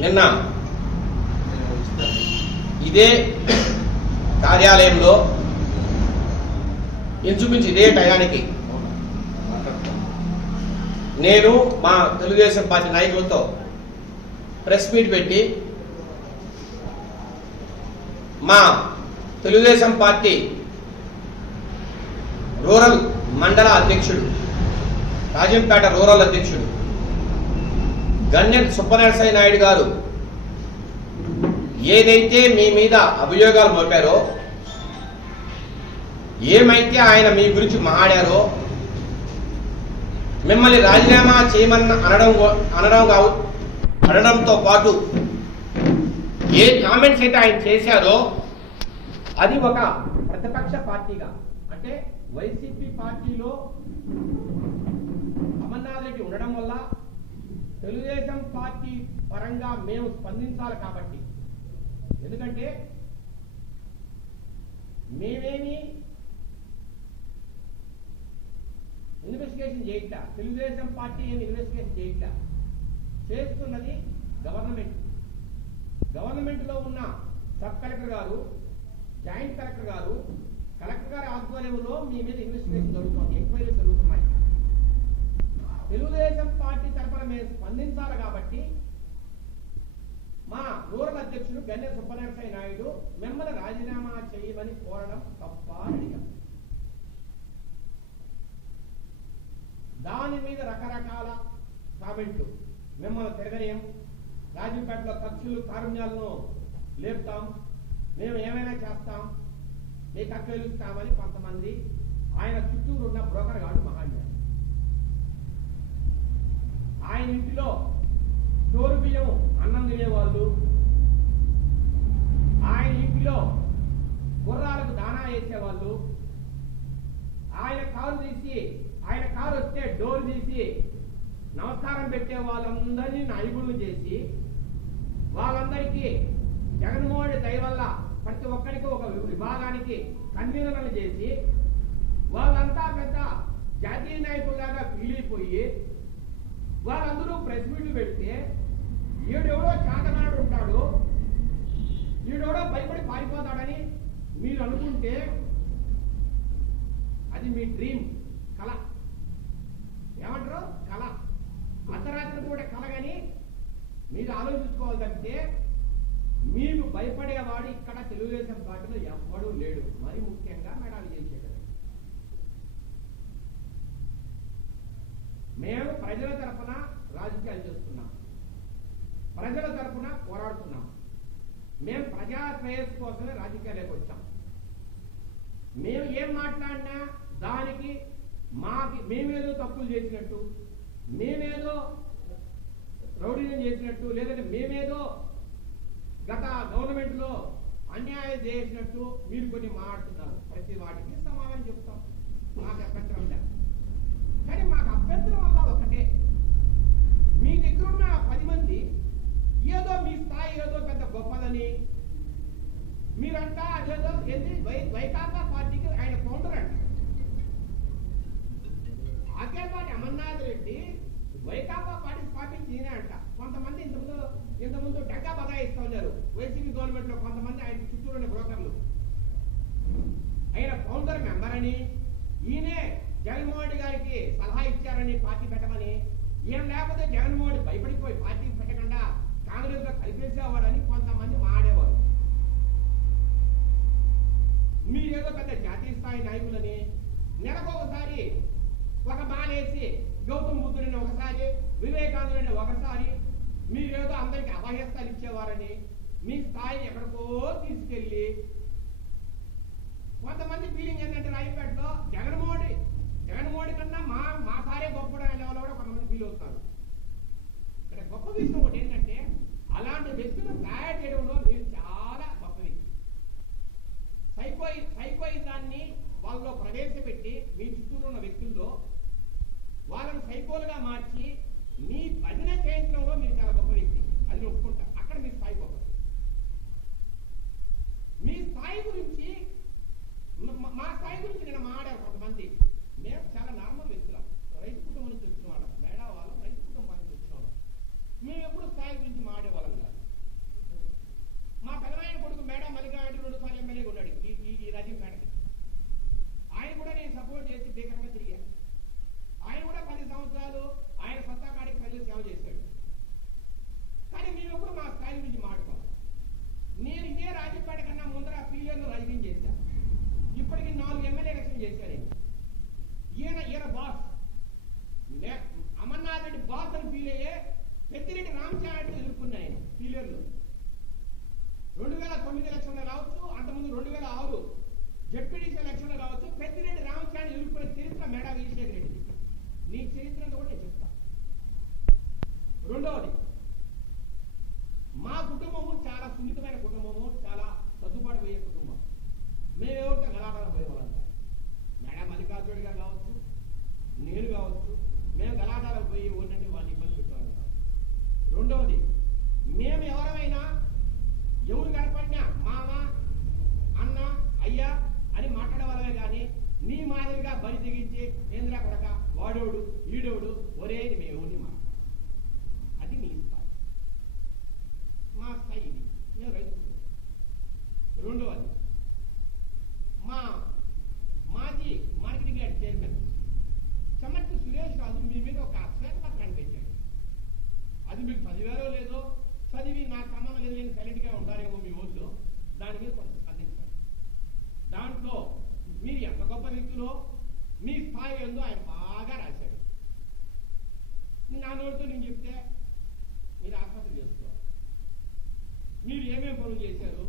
నిన్న ఇదే కార్యాలయంలో ఇంచుమించు ఇదే టయానికి నేను మా తెలుగుదేశం పార్టీ నాయకులతో ప్రెస్ మీట్ పెట్టి మా తెలుగుదేశం పార్టీ రూరల్ మండల అధ్యక్షుడు రాజంపేట రూరల్ అధ్యక్షుడు గన్యం సుబ్బనరసయ్య నాయుడు గారు ఏదైతే మీ మీద అభియోగాలు మోపారో ఏమైతే ఆయన మీ గురించి మాట్లాడారో మిమ్మల్ని రాజీనామా చేయమన్న అనడం అనడం కావు అనడంతో పాటు ఏ కామెంట్స్ అయితే ఆయన చేశారో అది ఒక ప్రతిపక్ష పార్టీగా అంటే వైసీపీ పార్టీలో అమర్నాథ్ రెడ్డి ఉండడం వల్ల తెలుగుదేశం పార్టీ పరంగా మేము స్పందించాలి కాబట్టి. ఎందుకంటే మేమేమి ఇన్వెస్టిగేషన్ చేయట్లా తెలుగుదేశం పార్టీ ఏమి ఇన్వెస్టిగేషన్ చేయట్లా చేస్తున్నది గవర్నమెంట్. గవర్నమెంట్లో ఉన్న సబ్ కలెక్టర్ గారు జాయింట్ కలెక్టర్ గారు కలెక్టర్ గారి ఆధ్వర్యంలో మీ మీద ఇన్వెస్టిగేషన్ జరుగుతుంది. ఎంక్వైరీ జరుగుతున్నాయి. తెలుగుదేశం పార్టీ తరఫున మేము కాబట్టి మా రూరల్ అధ్యక్షుడు గన్నె సుబ్బనరసయ్య నాయుడు మిమ్మల్ని రాజీనామా చేయమని కోరడం తప్ప అడిగాం. దాని మీద రకరకాల కామెంట్లు. మిమ్మల్ని తిరగనీయం రాజంపేటలో ఖర్చులు కారుణ్యాలను లేపుతాం. మేము ఏమైనా చేస్తాం. మీకు అక్కలుస్తామని కొంతమంది ఆయన చుట్టూరు ఉన్న బ్రోకర్ గాడు మహాన్యాయం. ఆయన ఇంటిలో చోరు బియ్యం అన్నం తినేవాళ్ళు ఆయన ఇంటిలో గుర్రాలకు దానా వేసేవాళ్ళు ఆయన కారు తీసి ఆయన కారు వస్తే డోర్ తీసి నమస్కారం పెట్టే వాళ్ళందరినీ నాయకులను చేసి వాళ్ళందరికీ జగన్మోహన్ రెడ్డి దయ వల్ల ప్రతి ఒక్కరికి ఒక విభాగానికి కన్వీనర్లు చేసి వాళ్ళంతా పెద్ద జాతీయ నాయకుల్లాగా ఫీల్ అయిపోయి వాళ్ళందరూ ప్రెస్ మీట్లు పెడితే ఈడెవడో చాతనాడు ఉంటాడు. ఈడెవడో భయపడి పారిపోతాడని మీరు అనుకుంటే అది మీ డ్రీమ్ కళ. ఏమంటారు? కళ. అర్ధరాత్రి కూడా కళ కానీ మీరు ఆలోచించుకోవాలి తప్పితే మీకు భయపడేవాడు ఇక్కడ తెలుగుదేశం పార్టీలో ఎవ్వడూ లేడు. మరి ముఖ్యంగా మేడాలు చేసేటది మేము ప్రజల తరపున రాజకీయాలు చేస్తున్నాం. ప్రజల తరఫున పోరాడుతున్నాం. మేము ప్రజా శ్రేయస్సు కోసమే రాజకీయాలకు వచ్చాం. మేము ఏం మాట్లాడినా దానికి మాకి మేమేదో తప్పులు చేసినట్టు మేమేదో రౌడీజం చేసినట్టు లేదంటే మేమేదో గత గవర్నమెంట్లో అన్యాయం చేసినట్టు మీరు కొన్ని మాట్లాడుతున్నారు. ప్రతి వాటికి సమాధానం చెప్తాం మాకు అభ్యంతరం లేదు కానీ మాకు అభ్యంతరం వల్ల ఒకటే మీ దగ్గర ఉన్న పది మంది ఏదో మీ స్థాయి ఏదో పెద్ద గొప్పదని మీరంతా అదేదో ఏంటి వై వైకాపా పార్టీకి ఆయన ఫౌండర్ అంట ఆకేపాటి అమర్నాథ్ రెడ్డి వైకాపా పార్టీ స్థాపించి ఈయనే అంట కొంతమంది ఇంతకుముందు ఇంతకుముందు డగ్గా బదాయిస్తూ ఉన్నారు. వైసీపీ గవర్నమెంట్లో కొంతమంది ఆయన చుట్టూరు ఉన్న బ్రోకర్లు. ఆయన ఫౌండర్ మెంబర్ అని ఈయనే జగన్మోహన్ రెడ్డి గారికి సలహా ఇచ్చారని పార్టీ పెట్టమని ఈయన లేకపోతే జగన్మోహన్ రెడ్డి భయపడిపోయి పార్టీ పెట్టకుండా కాంగ్రెస్లో కలిపేసేవాడని కొంతమంది మాడేవారు మీరేదో పెద్ద జాతీయ స్థాయి నాయకులని నెలకొకసారి ఒక బాలేసి ఒకసారి వివేకానందుడిని ఒకసారి మీరేదో అందరికి అభయస్థాలు ఇచ్చేవారని మీ స్థాయిని ఎక్కడికో తీసుకెళ్ళి కొంతమంది ఫీలింగ్ ఏంటంటే రాయపేటలో జగన్మోహన్ జగన్మోహన్ కన్నా మా మా సారే గొప్పడు అనే కూడా కొంతమంది ఫీల్ అవుతారు. ఇక్కడ గొప్ప విషయం ఒకటి ఏంటంటే అలాంటి వ్యక్తులు తయారు చేయడంలో మీరు చాలా గొప్ప వ్యక్తి. సైకో సైకోయిజాన్ని వాళ్ళలో ప్రవేశపెట్టి మీ చుట్టూరు ఉన్న వ్యక్తుల్లో వాళ్ళని సైకోలుగా మార్చి భజన చేయించడంలో మీరు చాలా గొప్ప వ్యక్తి. అది ఒప్పుకుంటా. అక్కడ మీరు స్థాయి గొప్ప మీ స్థాయి గురించి మ- మ- మా స్థాయి గురించి నేను మాట్లాడారు కొంతమంది మేము చాలా నార్మల్ వ్యక్తులం రైతు కుటుంబం నుంచి వచ్చిన వాళ్ళం మేడా వాళ్ళం రైతు కుటుంబం నుంచి వచ్చిన వాళ్ళం మేము ఎప్పుడు స్థాయి గురించి మాట్లాడేవాళ్ళం కాదు మేడం మల్లికార్జున రెండు సార్లు ఎమ్మెల్యేగా ఉన్నాడు ఈ ఈ ఈ రాజంపేటకి ఆయన కూడా నేను సపోర్ట్ చేసి భీకరంగా తిరిగాను ఆయన కూడా పది సంవత్సరాలు ఆయన సొంత కాడికి ప్రజలు సేవ చేశాడు కానీ మేము ఎప్పుడు మా స్థాయి గురించి మాట్లాడుకోవాలి నేను ఇదే రాజంపేట కన్నా ముందర పీలేరులో రాజకీయం చేశాను ఇప్పటికి నాలుగు ఎమ్మెల్యే ఈయన ఈయన బాస్ అమర్నాథ్ రెడ్డి బాస్ అని ఫీల్ అయ్యే పెద్దిరెడ్డి రామచారెడ్డి ఎదుర్కొన్నాయి నేను రెండు వేల తొమ్మిది ఎలక్షన్లో రావచ్చు అంతకుముందు రెండు వేల ఆరు జడ్పీడీసీ ఎలక్షన్లో రావచ్చు పెద్దిరెడ్డి రామచంద్ర ఎదుర్కొనే చరిత్ర మేడా విజయశేఖర రెడ్డి. నీ చరిత్ర కూడా నేను చెప్తా. రెండవది మా కుటుంబము చాలా సున్నితమైన కుటుంబం చాలా సర్దుబాటు పోయే కుటుంబం మేమేమిటో గలాటాలు పోయేవాళ్ళం కాదు. మేడం మల్లికార్జునుడు గారు కావచ్చు నేను కావచ్చు మేము గలాటాలకు పోయి ఉండండి వాళ్ళని ఇబ్బంది పెట్టేవాళ్ళం కాదు రెండవది మేము ఎవరమైనా ఎవరు కనపడినా మామ అన్న అయ్యా అని మాట్లాడేవాళ్ళమే కానీ నీ మాదిరిగా బలి తెగించి ఏంద్రా కొడక వాడోడు ఈడోడు ఒరే అని మేము ఎవరిని మాట్లాడాం అది నీ స్థాయి మా స్థాయి ఇది మేము రైతు కుటుంబం. రెండవది మా మాజీ marketing yard chairman Chamarthi Suresh ఒక అక్షరం మీద ఒక పెట్టాడు అది మీకు చదివారో లేదో చదివి నాకు సంబంధం లేదు నేను సైలెంట్గా ఉంటారేమో మీ ఊళ్ళో దాని మీద కొంత స్పందించాలి దాంట్లో మీరు ఎంత గొప్ప వ్యక్తులో మీ స్థాయి ఏందో ఆయన బాగా రాశాడు. నా నోటితో నేను చెప్తే మీరు ఆత్మహత్య చేసుకోవాలి. మీరు ఏమేమి పనులు చేశారు?